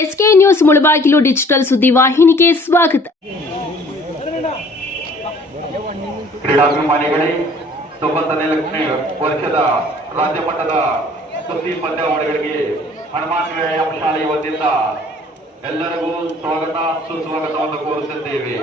SK news Mulbagal digital ಸುದ್ದಿವಾಹಿನಿಗೆ ಸ್ವಾಗತ. ಕ್ರೀಡಾಭಿಮಾನಿಗಳೇ, 90ನೇ ವರ್ಷದ ರಾಜ್ಯ ಮಟ್ಟದ ಕುಸ್ತಿ ಪಂದ್ಯಾವಳಿಗಳಿಗೆ ಹನುಮಾನ್ ವ್ಯಾಯಾಮ ಶಾಲೆಯ ವತಿಯಿಂದ ಎಲ್ಲರಿಗೂ ಸ್ವಾಗತ ಸುಸ್ವಾಗತವನ್ನು ಕೋರುತ್ತಿದ್ದೇವೆ.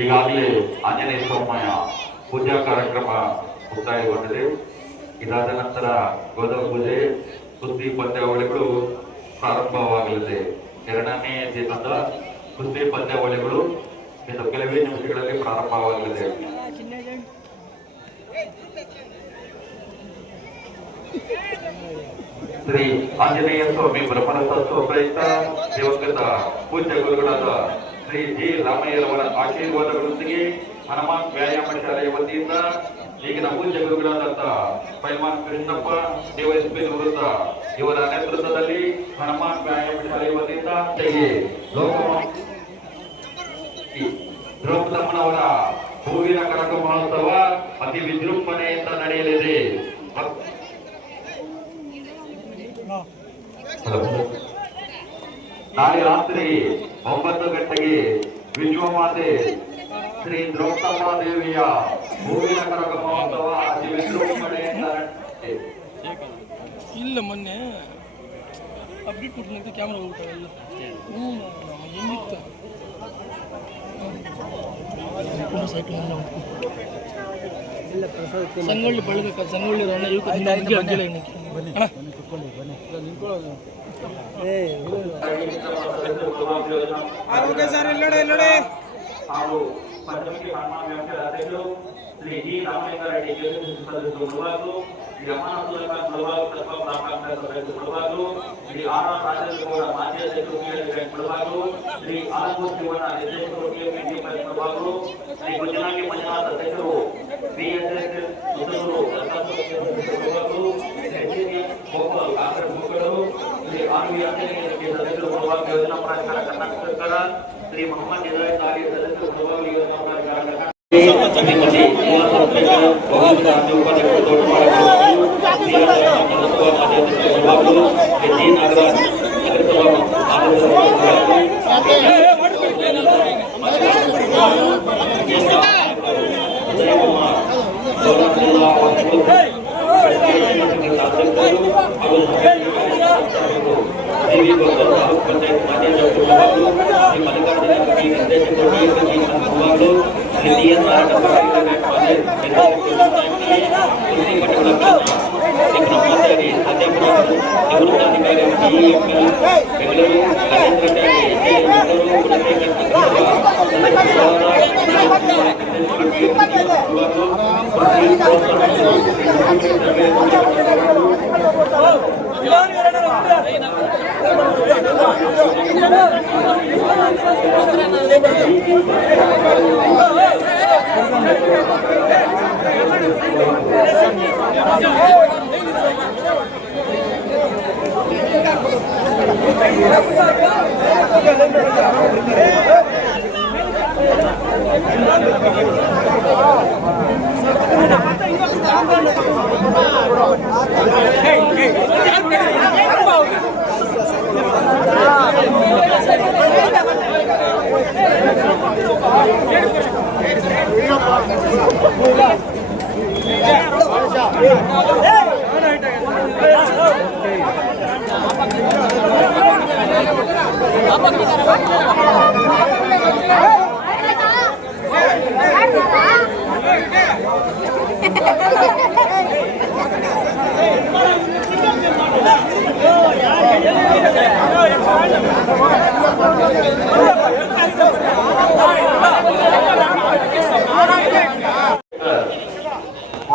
ಈಗಾಗಲೇ ಆಂಜನೇಯ ಸ್ವಾಮಿಯ ಪೂಜಾ ಕಾರ್ಯಕ್ರಮ ಮುಕ್ತಾಯಗೊಂಡಿದೆ. ಇದಾದ ನಂತರ ಗೋಧಾ ಪೂಜೆ, ಕುಸ್ತಿ ಪಂದ್ಯಾವಳಿಗಳು ಪ್ರಾರಂಭವಾಗಲಿದೆ. 2ನೇ ದಿನದ ಕುಸ್ತಿ ಪಂದ್ಯಾವಳಿಗಳು ಇನ್ನು ಕೆಲವೇ ನಿಮಿಷಗಳಲ್ಲಿ ಪ್ರಾರಂಭವಾಗಲಿದೆ. ಶ್ರೀ ಆಂಜನೇಯ ಸ್ವಾಮಿ ಬ್ರಹ್ಮರಥೋತ್ಸವ ಪ್ರಯುಕ್ತ ದಿವಂಗತ ಪೂಜ್ಯ ಗುರುಗಳಾದ ಶ್ರೀ ಜಿ ರಾಮಯ್ಯರವರ ಆಶೀರ್ವಾದಗಳೊಂದಿಗೆ ಹನುಮಾನ್ ವ್ಯಾಯಾಮ ಶಾಲೆಯ ವತಿಯಿಂದ ಈಗಿನ ಪೂಜ್ಯ ಗುರುಗಳಾದಂತ ಪೈಲ್ವಾನ್ ಕೃಷ್ಣಪ್ಪ ಡಿವೈಎಸ್ಪಿ ವಿರುದ್ಧ ಇವರ ನೇತೃತ್ವದಲ್ಲಿ ಹನುಮಾನ್ ವ್ಯಾಯಾಮ ಶಾಲೆಯ ವತಿಯಿಂದ ದ್ರೌಪದಮ್ಮನವರ ಹೂವಿನ ಕರಕ ಮಹೋತ್ಸವ ಅತಿ ವಿಜೃಂಭಣೆಯಿಂದ ನಡೆಯಲಿದೆ. ನಾಳೆ ರಾತ್ರಿ 9 ಗಂಟೆಗೆ ವಿಶ್ವಮಾತೆ ಶ್ರೀ ದ್ರೌಪದಮ್ಮ ದೇವಿಯ ಹೂವಿನ ಕರಕ ಮಹೋತ್ಸವ ಅತಿ ವಿಜೃಂಭಣೆಯಿಂದ ಇಲ್ಲ. ಮೊನ್ನೆ ಅಪ್ಡೇಟ್ ಕೊಟ್ಟಿದ್ದಂತೆ ಕ್ಯಾಮ್ರಾ ಹೋಗ್ಬಿಟ್ಟಾವೆ ಎಲ್ಲ. ಹೆಂಗಿತ್ತು ಸಂಗೊಳ್ಳಿ ಬಳಗಕ್ಕ ಸಂಗೊಳ್ಳಿ ಅಣ್ಣ ಹಾಗೂ ಪಂಚಮುಖಿ ಹನುಮಾನ್ ವ್ಯಾಪಾರ ಅಧ್ಯಕ್ಷರು ಶ್ರೀ ಜಿ ರಾಮಲಿಂಗಾರೆಡ್ಡಿ ಮುಳಬಾಗಿಲು, ಶ್ರೀ ಅಮ್ಮನಸುಲಕ ಮುಳಬಾಗಿಲು ತತ್ವ ಪ್ರಾಂತಾಂತರ ಸಭೆಗಳು ಮುಳಬಾಗಿಲು, ಶ್ರೀ ಆರ್ ಆರ್ ರಾಜೇಂದ್ರಗೌಡ ಮಾಜಿ ಅಧ್ಯಕ್ಷರು ಬ್ಯಾಂಕ್ ಮುಳಬಾಗಿಲು, ಶ್ರೀ ಆಲಂಗೂರು ಶಿವಣ್ಣ ನಿರ್ದೇಶಕರು ಮುಳಬಾಗಿಲು, ಶ್ರೀ ಗುಜರಾಗಿ ಮಂಜುನಾಥ್ ಅಧ್ಯಕ್ಷರು ಬಿಎಸ್ಎಸ್ ಮುದೂರು ಮುಳಬಾಗಿಲು, ಗೋಪಾಲ್ ಕಾಂಗ್ರೆಸ್ ಮುಖಂಡರು, ಶ್ರೀ ಆರ್ವಿ ಅಧ್ಯಕ್ಷರು ಮುಳಬಾಗಿಲು ಯೋಜನಾ ಪ್ರಾಧಿಕಾರ ಕರ್ನಾಟಕ ಸರ್ಕಾರ, ಶ್ರೀ ಮೊಹಮ್ಮದ್ ಇಬ್ರಾಹಿಂ ತಾಲಿ ಸದಸ್ಯರು ಮುಳಬಾಗಿಲು ಯೋಜನಾ ಪ್ರಾಧಿಕಾರ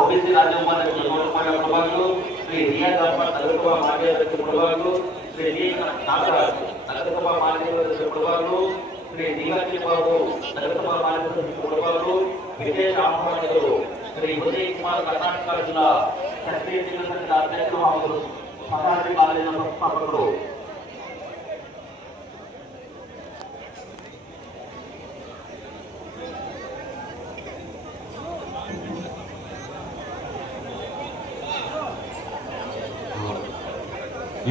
ओबीसी राज्य उपाध्यक्ष मुळबागिಲು, ಶ್ರೀ ರಿಯಾಜ್ ಅಹಮದ್ ನಗರಸಭಾ ಮಾಜಿ ಅಧ್ಯಕ್ಷ ಮುಳಬಾಗಿಲು, ಶ್ರೀ ಡಿ ನಾಗರಾಜ್ ನಗರಸಭಾ ಮಾಜಿ ಅಧ್ಯಕ್ಷ ಮುಳಬಾಗಿಲು, ಶ್ರೀ ಡಿಗಾಚಿ ಬಾಬು ನಗರಸಭಾ ಮಾಜಿ ಅಧ್ಯಕ್ಷ ಮುಳಬಾಗಿಲು, ವಿಶೇಷ ಆಹ್ವಾನಿತರು ಶ್ರೀ ಉದಯ್ ಕುಮಾರ್ ಕರ್ನಾಟಕ ಜಿಲ್ಲಾ ಕ್ಷತ್ರಿಯ ಸಂಘದ ಅಧ್ಯಕ್ಷರು ಹಾಗೂ ಸಹಕಾರಿ ಕಾಲೇಜಿನ ಸಂಸ್ಥಾಪಕರು,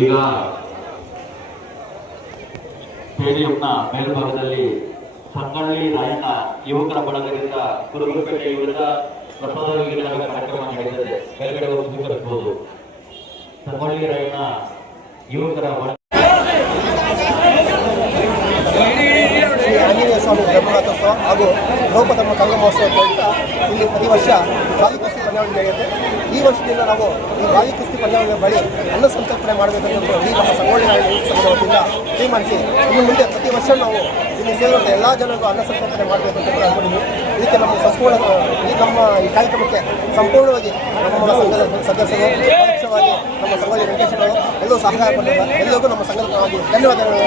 ಈಗ ಸ್ಟೇಡಿಯಂನ ಮೇಲ್ಭಾಗದಲ್ಲಿ ಸಂಗೊಳ್ಳಿ ರಾಯಣ್ಣ ಯುವಕರ ಬಳಗದಿಂದ ಗುರುಗುರುಪೇಟೆ ವಿರುದ್ಧ ಪ್ರಸಾದ ವಿನಿಮಯ ಕಾರ್ಯಕ್ರಮ ನಡೆದಿದೆ. ಮೇಲ್ಗಡೆ ಹೋಗಿ ಸ್ವೀಕರಿಸಬಹುದು. ಸಂಗೊಳ್ಳಿ ರಾಯಣ್ಣ ಯುವಕರ ಬಳಗ ಶ್ರೀ ಆಂಜನೇಯ ಸ್ವಾಮಿ ಬ್ರಹ್ಮರಥೋತ್ಸವ ಹಾಗೂ ದ್ರೌಪದಮ್ಮ ಕನ್ನಡ ಮಹೋತ್ಸವ ಪ್ರಯುಕ್ತ ಇಲ್ಲಿ ಪ್ರತಿ ವರ್ಷ ಗಾಲಿ ಕುಸ್ತಿ ಪಂದ್ಯಾವಳಿ ನಡೆಯುತ್ತೆ. ಈ ವರ್ಷದಿಂದ ನಾವು ಈ ಗಾಲಿ ಕುಸ್ತಿ ಪಂದ್ಯಾವಳಿಯ ಬಳಿ ಅನ್ನ ಸಂತರ್ಪಣೆ ಮಾಡಬೇಕಂತ ಈ ನಮ್ಮ ಸಂಗೊಳ್ಳಿ ಸಂಘದ ವತಿಯಿಂದ ತೀರ್ಮಾನಿಸಿ ಇನ್ನು ಮುಂದೆ ಪ್ರತಿ ವರ್ಷ ನಾವು ಇಲ್ಲಿ ಸೇರಿದಂಥ ಎಲ್ಲ ಜನರಿಗೂ ಅನ್ನ ಸಂತರ್ಪಣೆ ಮಾಡಬೇಕಂತ ಅಂದ್ಕೊಂಡಿದ್ದೀವಿ. ಇದಕ್ಕೆ ನಮ್ಮ ಸಂಪೂರ್ಣ ಈ ಕಾರ್ಯಕ್ರಮಕ್ಕೆ ಸಂಪೂರ್ಣವಾಗಿ ನಮ್ಮ ಸಂಘದ ಸದಸ್ಯರು ಪರೋಕ್ಷವಾಗಿ ನಮ್ಮ ಸಂಗೊಳ್ಳಿ ವೆಂಕಟೇಶ್ವರರು ಎಲ್ಲರೂ ಸಹಕಾರ ಕೊಟ್ಟಿದ್ದಾರೆ. ಎಲ್ಲರಿಗೂ ನಮ್ಮ ಸಂಘದ ಧನ್ಯವಾದಗಳು.